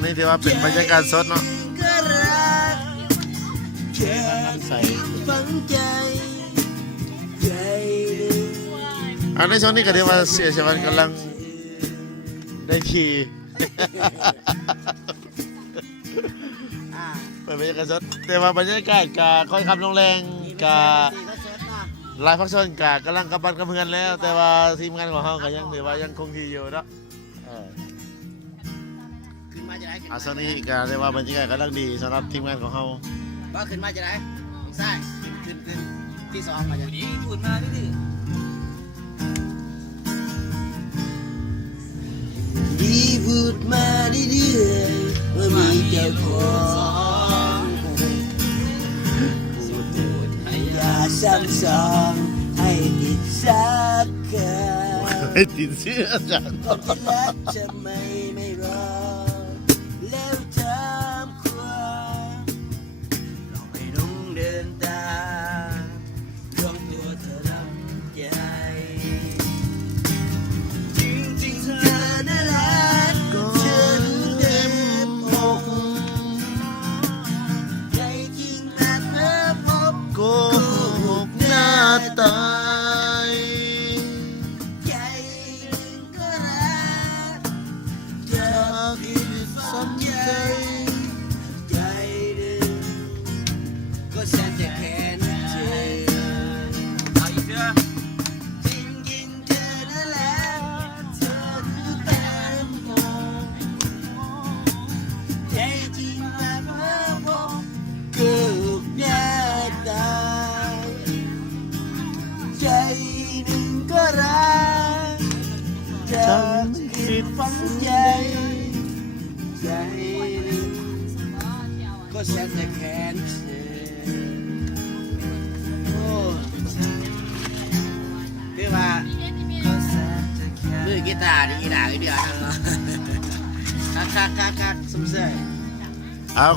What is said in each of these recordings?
นนี้ถือว่าเป็นบรรยากาศสดเนาะอันในช่วงนี้ก็ถือว่าเสียชวันกำลังได้ทีเป็นบรรยากาศสดแต่ว่าบรรยากาศกะค่อยคำลงแรงกะหลายพักชนกะกำลังกำบันกำเพื่อนแล้ว แต่ว่าทีมงานของเขาก็ยังถือว่ายังคงที่อยู่เนาะส่วนนี้ก็เรียกว่าบรรยากาศกำลังดีสำหรับทีมงานของเขาก็ขึ้นมาจะได้ใช่ขึ้นที่สองมาจะดีพูดมาดิดีพูดมาดิว่ามีเจ้าของพูดอย่าซ้ำซ้อนให้ติดสักคำให้ติดเสื้อจังก็จะรักจะไม่รอแล้วทำความเราไม่ต้องเดินตามดวงตัวเธอดำใจจริงๆเธอน่ารักฉันเต็มอกใจจริงอาจเพ้อพบโกหกหน้าตายใจหนึ่งก็รักจะผิดสัญญาใจหนึ่งก็แสนจะแค้นใจเอาอีกเถอะจริงๆเธอนั่นแหละเธอคือแฟนผมใจจริงมาเพื่อผมเกือบแย่ตายใจหนึ่งก็รักจะผิดฝังใจใจหนึ่งก็แสนจะแค้นเธอโอ้คือว่ามือกีตาร์นี่กีตาร์ก็เดียวนั่นเนาะคักสมเสย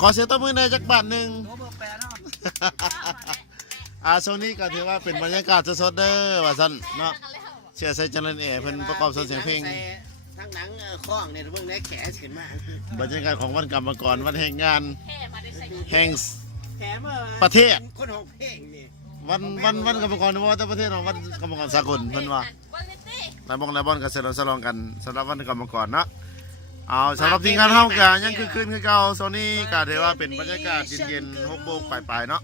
ขอเสียงตบมือในจักรบาทหนึ่งช่วงนี้ก็ถือว่าเป็นบรรยากาศสดๆเด้อว่าซั่นเนาะเชื่อใส่จันทร์เอ๋เพิ่นประกอบเสียงเพลงทั้งหนังคล้องเนี่ยเบิ่งได้แขนขึ้นมาบรรยากาศของวันกรรมกรวันแห่งงานแห่งแถมประเทศคนของเพลงนี่วันกรรมกรว่าแต่ประเทศเนาะวันกรรมกรสากลเพิ่นว่าหลายบอนก็เสร็จแล้วฉลองกันสำหรับวันกรรมกรเนาะสำหรับทีมงานเฮาก็ยังคือคืนคือเก่าโซนี่ก็ถือว่าเป็นบรรยากาศเย็นๆ6 โมงปลายๆเนาะ